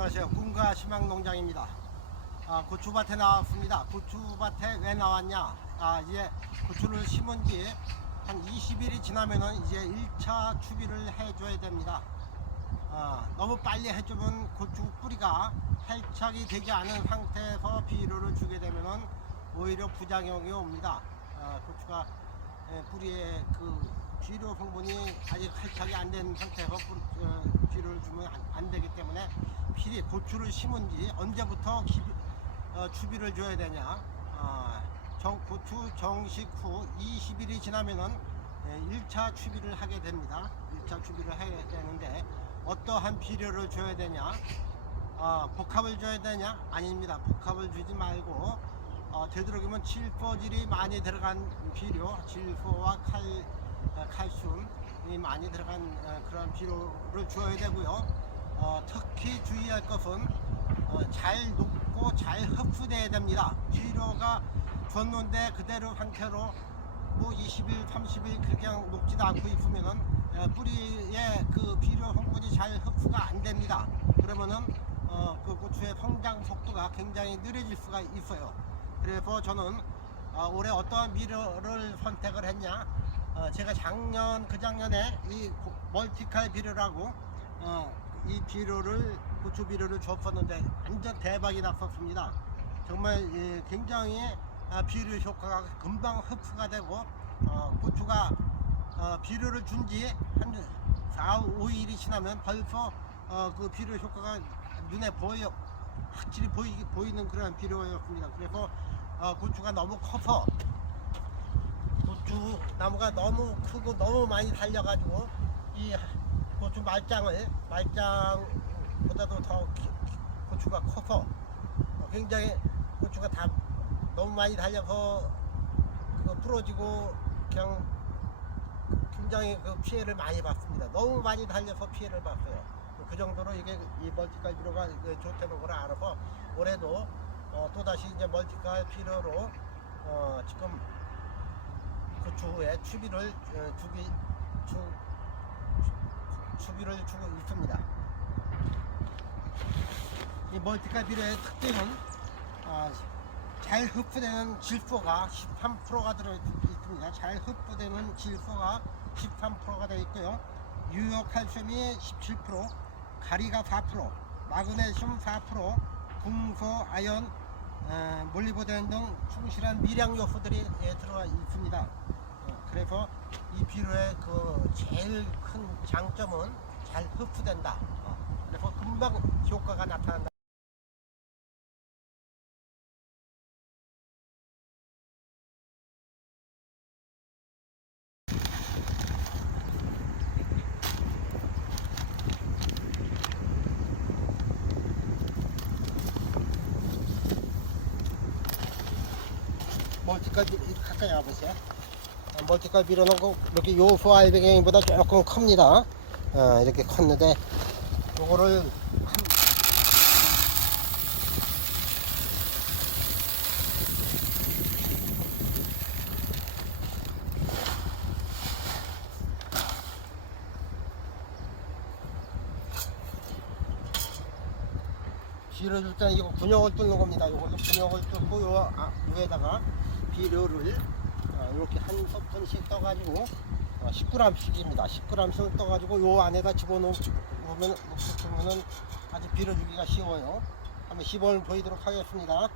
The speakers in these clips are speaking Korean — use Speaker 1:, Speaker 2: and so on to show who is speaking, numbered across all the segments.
Speaker 1: 안녕하세요. 꿈과 희망 농장입니다. 아, 고추밭에 나왔습니다. 고추밭에 왜 나왔냐? 아, 이제 고추를 심은 지 한 20일이 지나면은 이제 1차 추비를 해줘야 됩니다. 아, 너무 빨리 해주면 고추 뿌리가 활착이 되지 않은 상태에서 비료를 주게 되면은 오히려 부작용이 옵니다. 아, 고추가 예, 뿌리에 그 비료 성분이 아직 활착이 안 된 상태에서 어, 비료를 주면 안, 안 되기 때문에 필히 고추를 심은 지 언제부터 기, 어, 추비를 줘야 되냐? 아, 정, 고추 정식 후 20일이 지나면은 예, 1차 추비를 하게 됩니다. 1차 추비를 하게 되는데 어떠한 비료를 줘야 되냐? 아, 복합을 줘야 되냐? 아닙니다. 복합을 주지 말고 어, 되도록이면 질포질이 많이 들어간 비료 질포와 칼, 어, 칼슘이 많이 들어간 어, 그런 비료를 줘야 되고요 어, 특히 주의할 것은 어, 잘 녹고 잘 흡수돼야 됩니다. 비료가 줬는데 그대로 상태로 뭐 20일, 30일 그냥 녹지도 않고 있으면은 에, 뿌리에 그 비료 성분이 잘 흡수가 안 됩니다. 그러면은 어, 그 고추의 성장 속도가 굉장히 느려질 수가 있어요. 그래서 저는 어, 올해 어떠한 비료를 선택을 했냐? 어, 제가 작년 그 작년에 이 고- 멀티칼 비료라고 어, 이 비료를 고추 비료를 줬었는데 완전 대박이 났었습니다. 정말 예, 굉장히 아, 비료 효과가 금방 흡수가 되고 어, 고추가 어, 비료를 준 지 한 4, 5일이 지나면 벌써 어, 그 비료 효과가 눈에 보여 확실히 보이, 보이는 그런 비료였습니다. 그래서 어, 고추가 너무 커서 고추 나무가 너무 크고 너무 많이 달려가지고 이 고추 말짱을 말짱보다도 더 기- 기- 고추가 커서 어, 굉장히 고추가 다 너무 많이 달려서 그거 부러지고 그냥 굉장히 그 피해를 많이 봤습니다. 너무 많이 달려서 피해를 봤어요. 그 정도로 이게 이 멀티칼 비료가 좋다는 걸 알아서 올해도 어, 또다시 이제 멀티칼 비료로 어, 지금 고추에 추비를 어, 주기 주, 수비를 주고 있습니다. 이 멀티칼 비료의 특징은 어, 잘 흡수되는 질소가 13%가 들어 있습니다. 잘 흡수되는 질소가 13%가 되어 있고요. 유효 칼슘이 17%, 가리가 4%, 마그네슘 4%, 궁소, 아연, 어, 몰리보덴 등 충실한 미량 요소들이 예, 들어가 있습니다. 어, 그래서 이 비료의 그 제일 큰 장점은 잘 흡수된다. 어, 그래서 금방 효과가 나타난다. 멀티까지 가까이 와보세요. 어, 멀티칼 밀어놓고 이렇게 요소 알배경보다 조금 큽니다. 어, 이렇게 컸는데 요거를 한 비료를 줄 때는 이거 군역을 뚫는 겁니다. 이걸로 군역을 뚫고 요 아, 위에다가 비료를 어, 이렇게 한 스푼씩 떠가지고 어, 10g씩입니다. 10g씩 떠가지고 요 안에다 집어넣으면 놓으면은 아주 비료 주기가 쉬워요. 한번 시범을 보이도록 하겠습니다.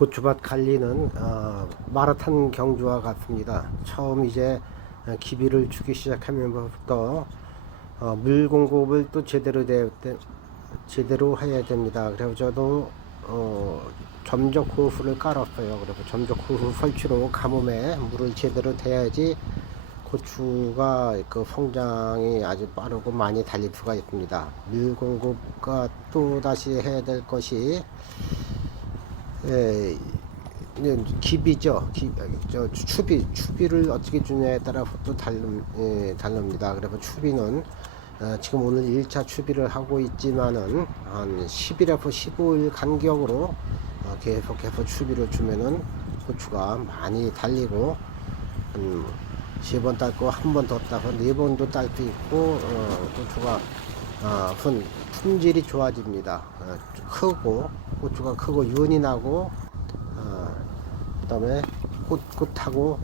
Speaker 1: 고추밭 관리는 어, 마라톤 경주와 같습니다. 처음 이제 어, 기비를 주기 시작하면부터 어, 물 공급을 또 제대로 돼, 돼- 제대로 해야 됩니다. 그래서 저도 어, 점적 호수를 깔았어요. 그래서 점적 호수 설치로 가뭄에 물을 제대로 대야지 고추가 그 성장이 아주 빠르고 많이 달릴 수가 있습니다. 물 공급과 또 다시 해야 될 것이 예, 기비죠. 기, 저 추비, 추비를 어떻게 주냐에 따라 또 다름, 예, 다릅니다. 그래서 추비는 어, 지금 오늘 1차 추비를 하고 있지만은 한 10일에서 15일 간격으로 어, 계속해서 추비를 주면은 고추가 많이 달리고 한 세번 딸고 한 번더 따고 네 번도 딸수 있고 어, 고추가 어, 품, 품질이 좋아집니다. 어, 크고 고추가 크고 윤이 나고 어, 그다음에 꿋꿋하고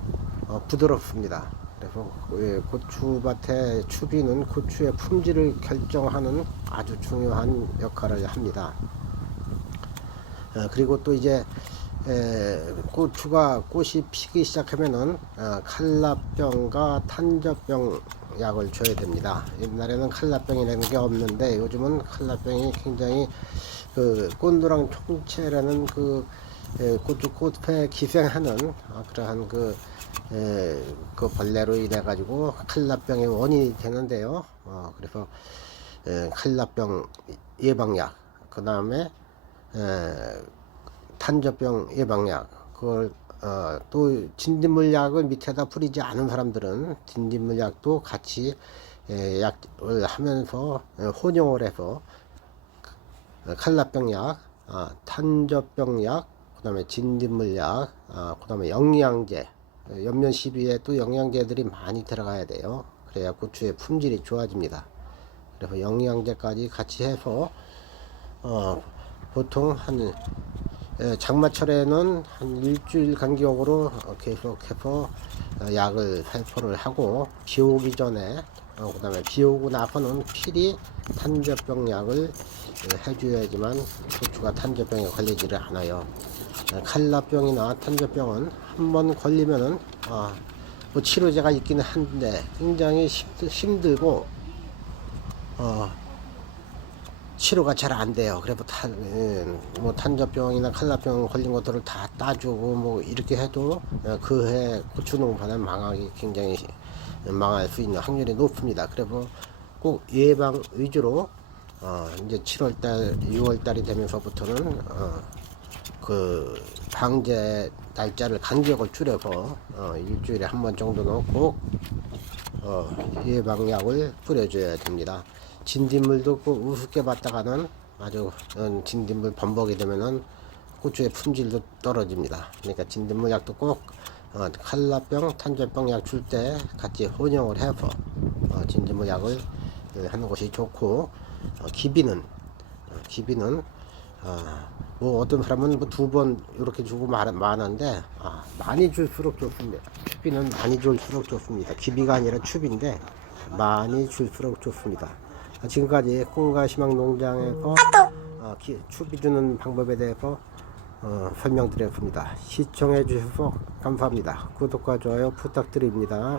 Speaker 1: 어, 부드럽습니다. 그래서 예, 고추밭의 추비는 고추의 품질을 결정하는 아주 중요한 역할을 합니다. 어, 그리고 또 이제 에, 고추가 꽃이 피기 시작하면은 어, 칼라병과 탄저병 약을 줘야 됩니다. 옛날에는 칼라병이라는 게 없는데 요즘은 칼라병이 굉장히 그 꼰두랑 총체라는 그 에, 고추 꽃에 기생하는 어, 그러한 그, 에, 그 벌레로 인해 가지고 칼라병의 원인이 되는데요. 어, 그래서 에, 칼라병 예방약 그 다음에 탄저병 예방약 그걸 어, 또 진딧물약을 밑에다 뿌리지 않은 사람들은 진딧물약도 같이 에, 약을 하면서 에, 혼용을 해서 어, 칼라병약, 아, 탄저병약, 그 다음에 진딧물약, 아, 그 다음에 영양제, 어, 옆면 시비에 또 영양제들이 많이 들어가야 돼요. 그래야 고추의 품질이 좋아집니다. 그래서 영양제까지 같이 해서 어, 보통 한 예, 장마철에는 한 일주일 간격으로 어, 계속해서 어, 약을 살포를 하고 비 오기 전에 어, 그다음에 비 오고 나서는 필히 탄저병 약을 예, 해줘야지만 고추가 탄저병에 걸리지를 않아요. 예, 칼라병이나 탄저병은 한 번 걸리면은 아, 뭐 치료제가 있기는 한데 굉장히 힘들, 힘들고 어, 치료가 잘 안 돼요. 그래서 탄, 예, 뭐 탄저병이나 칼라병 걸린 것들을 다 따주고 뭐 이렇게 해도 어, 그해 고추 농사는 망하기 굉장히 망할 수 있는 확률이 높습니다. 그래서 꼭 예방 위주로 어, 이제 7월달, 6월달이 되면서부터는 어, 그 방제 날짜를 간격을 줄여서 어, 일주일에 한 번 정도는 꼭 어, 예방약을 뿌려줘야 됩니다. 진딧물도 꼭 우습게 받다가는 아주 어, 진딧물 범벅이 되면은 고추의 품질도 떨어집니다. 그러니까 진딧물 약도 꼭 어, 칼라병, 탄저병 약 줄 때 같이 혼용을 해서 어, 진딧물 약을 어, 하는 것이 좋고 어, 기비는 어, 기비는 어, 뭐 어떤 사람은 뭐 두 번 이렇게 주고 말, 많은데 아, 많이 줄수록 좋습니다. 추비는 많이 줄수록 좋습니다. 기비가 아니라 추비인데 많이 줄수록 좋습니다. 아, 지금까지 콩과 희망 농장에서 어, 기- 추비 주는 방법에 대해서 어, 설명드렸습니다. 시청해 주셔서 감사합니다. 구독과 좋아요 부탁드립니다.